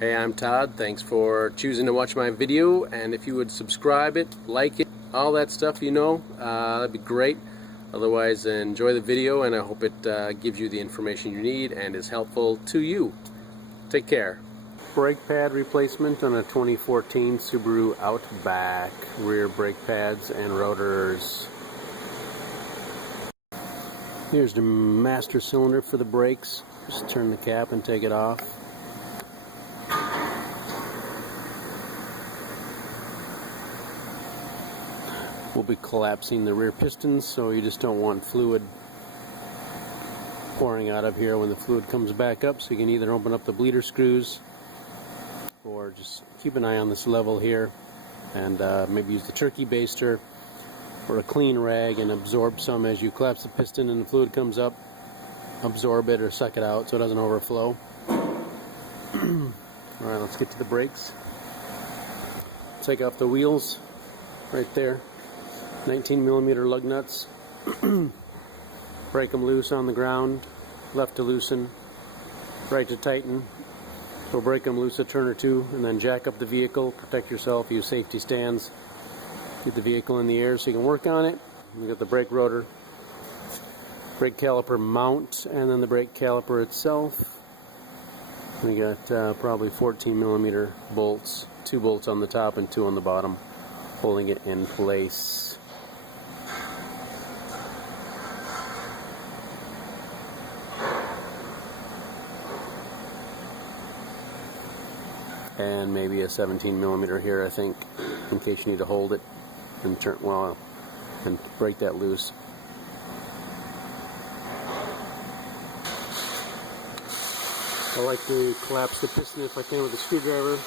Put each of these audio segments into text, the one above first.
Hey, I'm Todd. Thanks for choosing to watch my video, and if you would subscribe it, like it, all that stuff, that'd be great. Otherwise, enjoy the video, and I hope it gives you the information you need and is helpful to you. Take care. Brake pad replacement on a 2014 Subaru Outback. Rear brake pads and rotors. Here's the master cylinder for the brakes. Just turn the cap and take it off. We'll be collapsing the rear pistons, so you just don't want fluid pouring out of here when the fluid comes back up. So you can either open up the bleeder screws or just keep an eye on this level here and maybe use the turkey baster or a clean rag and absorb some as you collapse the piston and the fluid comes up. Absorb it or suck it out so it doesn't overflow. Alright, let's get to the brakes. Take off the wheels right there. 19mm lug nuts. Break them loose on the ground. Left to loosen, right to tighten. So break them loose a turn or two, and then jack up the vehicle. Protect yourself. Use safety stands. Get the vehicle in the air so you can work on it. We got the brake rotor, brake caliper mount, and then the brake caliper itself. We got probably 14mm bolts. 2 bolts on the top and 2 on the bottom, holding it in place. And maybe a 17mm here, I think, in case you need to hold it and turn and break that loose. I like to collapse the piston if I can with a screwdriver.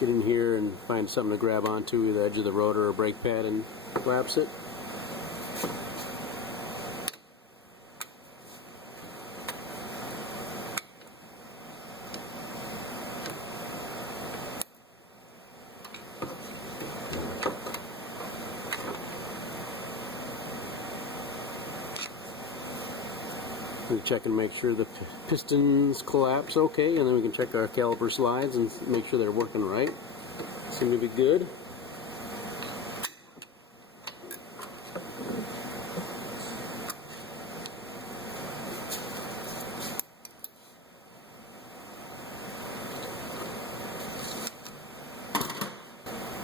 Get in here and find something to grab onto, the edge of the rotor or brake pad, and collapse it. We check and make sure the pistons collapse okay, and then we can check our caliper slides and make sure they're working right. Seem to be good.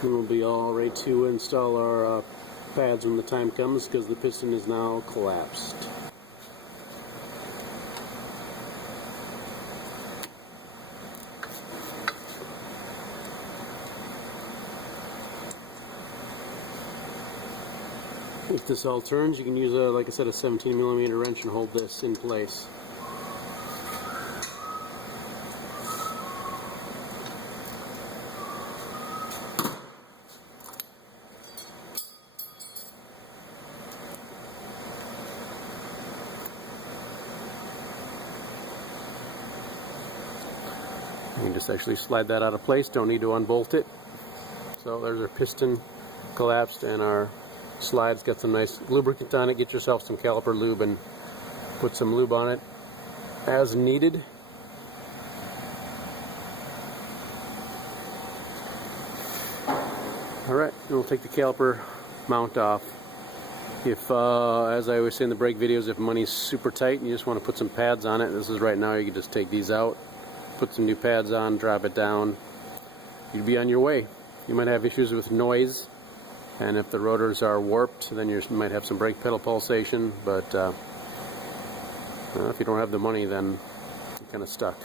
And we'll be all ready to install our pads when the time comes, because the piston is now collapsed. If this all turns, you can use, like I said, a 17mm wrench and hold this in place. You can just actually slide that out of place, don't need to unbolt it. So there's our piston collapsed, and our slide's got some nice lubricant on it. Get yourself some caliper lube and put some lube on it as needed. Alright, we'll take the caliper mount off. If, as I always say in the brake videos, if money's super tight and you just want to put some pads on it, this is right now, you can just take these out, put some new pads on, drop it down, you'd be on your way. You might have issues with noise, and if the rotors are warped, then you might have some brake pedal pulsation, but if you don't have the money, then you're kind of stuck.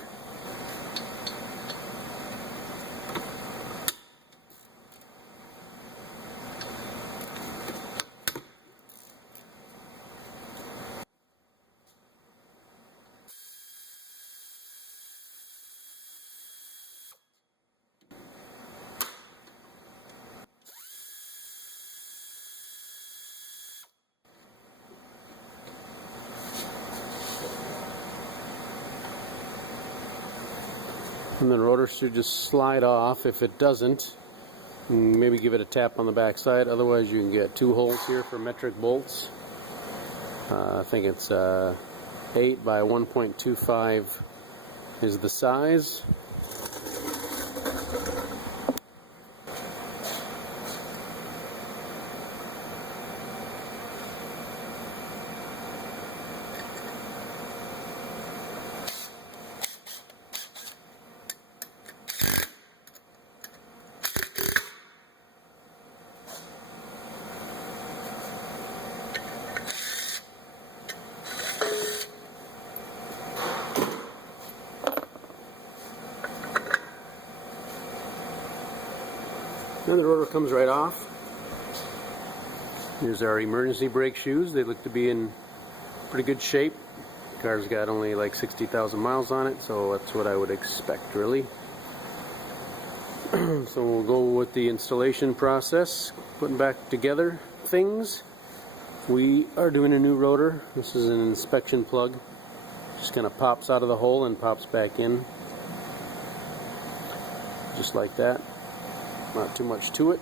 And the rotor should just slide off. If it doesn't, maybe give it a tap on the back side. Otherwise, you can get 2 holes here for metric bolts. I think it's 8 by 1.25 is the size. And the rotor comes right off. Here's our emergency brake shoes. They look to be in pretty good shape. The car's got only like 60,000 miles on it, so that's what I would expect, really. So we'll go with the installation process, putting back together things. We are doing a new rotor. This is an inspection plug. Just kind of pops out of the hole and pops back in. Just like that. Not too much to it.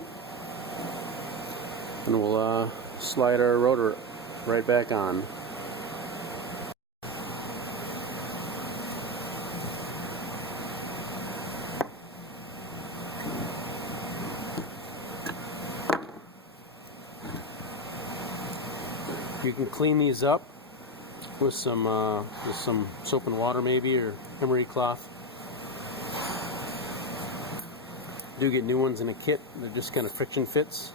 And we'll slide our rotor right back on. You can clean these up with some soap and water, maybe, or emery cloth. Do get new ones in a kit. They're just kind of friction fits.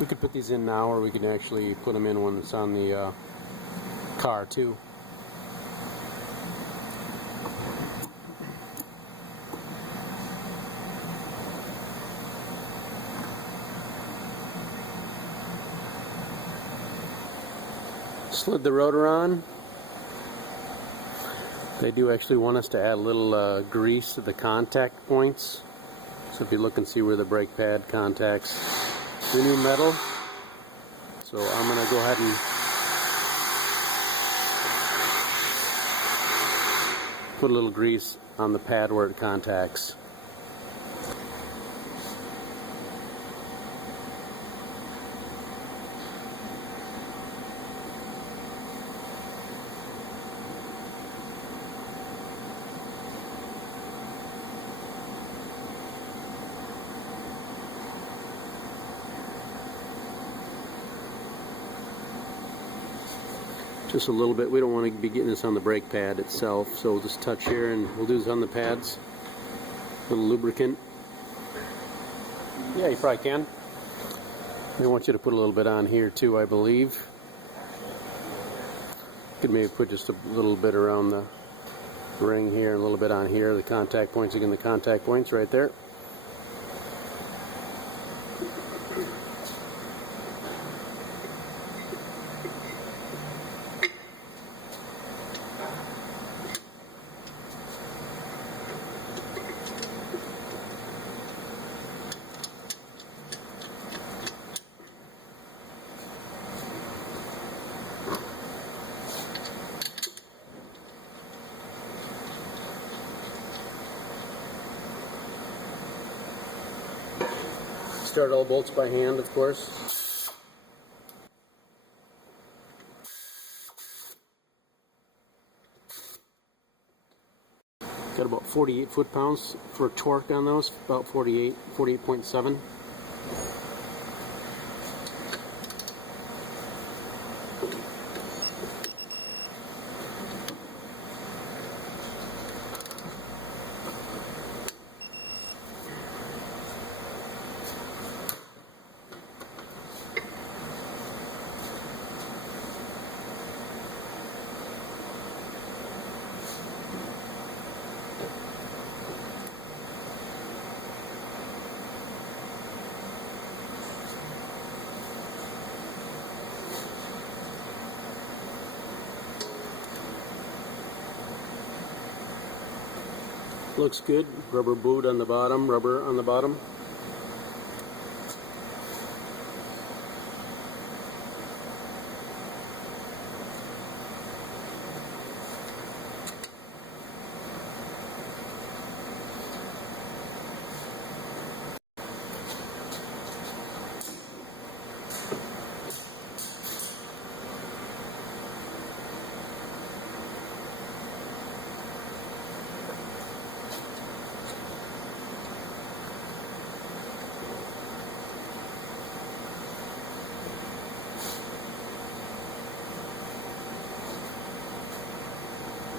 We could put these in now, or we can actually put them in when it's on the car too. Slid the rotor on. They do actually want us to add a little grease to the contact points. So if you look and see where the brake pad contacts the new metal. So I'm going to go ahead and put a little grease on the pad where it contacts. Just a little bit. We don't want to be getting this on the brake pad itself, so we'll just touch here, and we'll do this on the pads. A little lubricant. Yeah, you probably can. They want you to put a little bit on here too, I believe. Could maybe put just a little bit around the ring here, a little bit on here, the contact points. Again, the contact points right there. Start all bolts by hand, of course. Got about 48 foot-pounds for torque on those, about 48.7. Looks good. Rubber boot on the bottom, rubber on the bottom.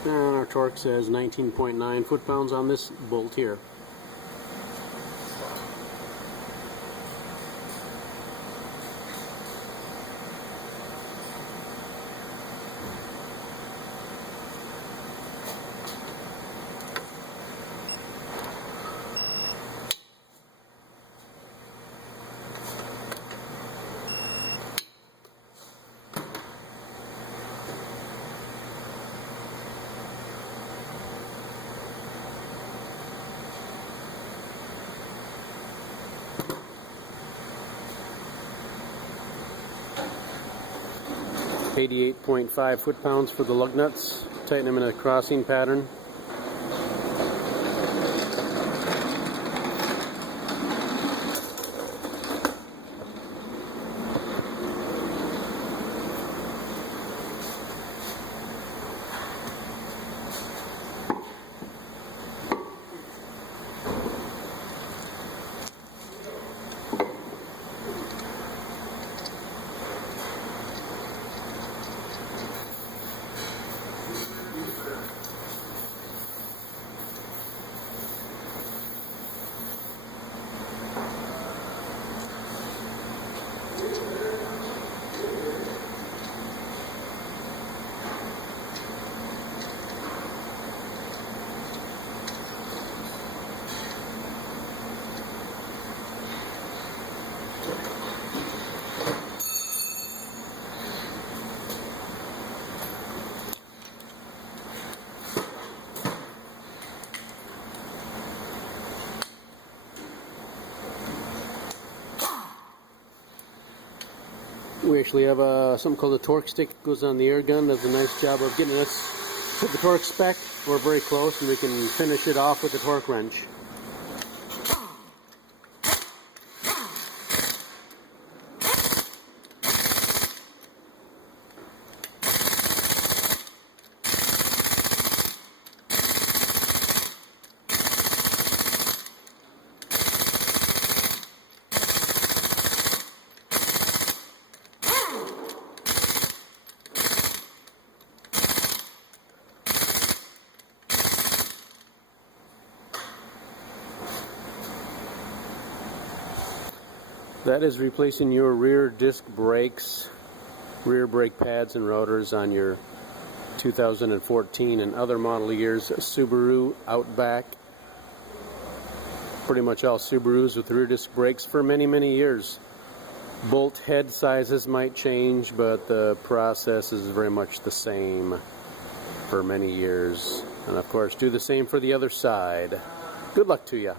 And our torque says 19.9 foot-pounds on this bolt here. .5 foot-pounds for the lug nuts. Tighten them in a crossing pattern. We actually have something called a torque stick that goes on the air gun. Does a nice job of getting us to the torque spec. We're very close, and we can finish it off with the torque wrench. That is replacing your rear disc brakes, rear brake pads and rotors on your 2014 and other model years Subaru Outback. Pretty much all Subarus with rear disc brakes for many, many years. Bolt head sizes might change, but the process is very much the same for many years. And of course, do the same for the other side. Good luck to you.